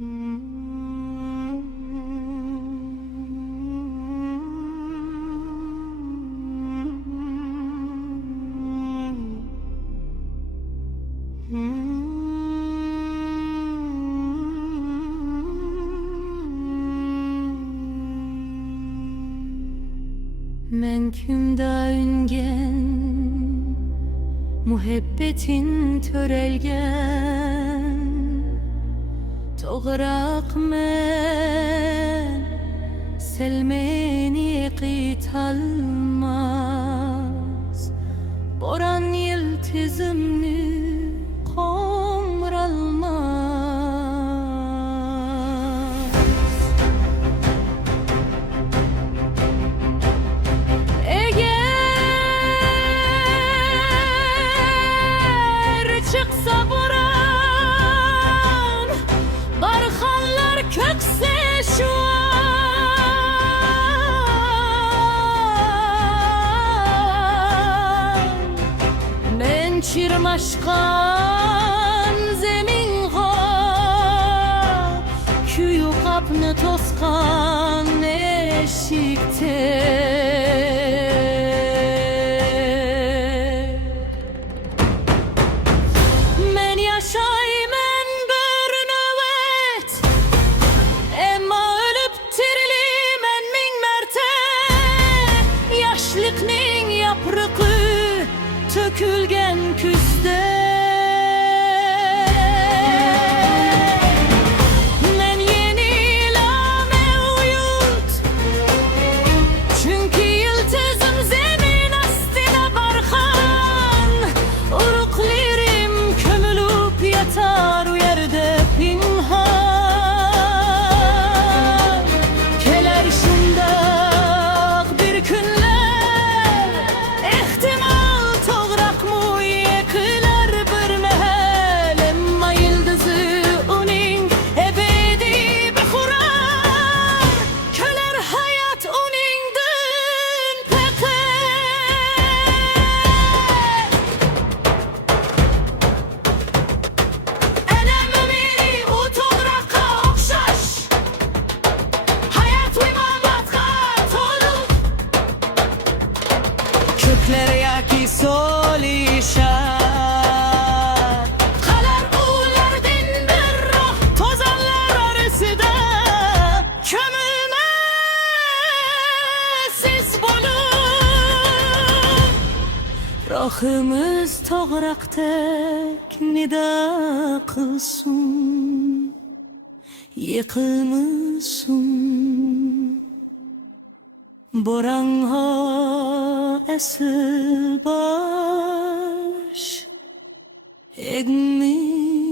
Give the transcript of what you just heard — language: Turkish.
Men kimda üngen muhabbetin törelgen toğrak men selmeni qitalmaz boran yıldızımni komralmaz. Çıksa boran, barxanlar kökse şu an. Men çirmaşkan zemin ha, küyü kapını toskan eşikte. Yaşlıkning yaprıqı tökülgen küzde. Men yenilame uyut, çünkü yıldızım zemin astına barxan. Uruqlerim kömülüp yatar u yerde pinhan. Keler şundaq bir günler ki solişar kalar ulardın bir ruh tozanlar arasında kömülmesiz bulup ruhumuz toğraqtek nida qılsın yıkılmışsın boran ha esir baş egmisun.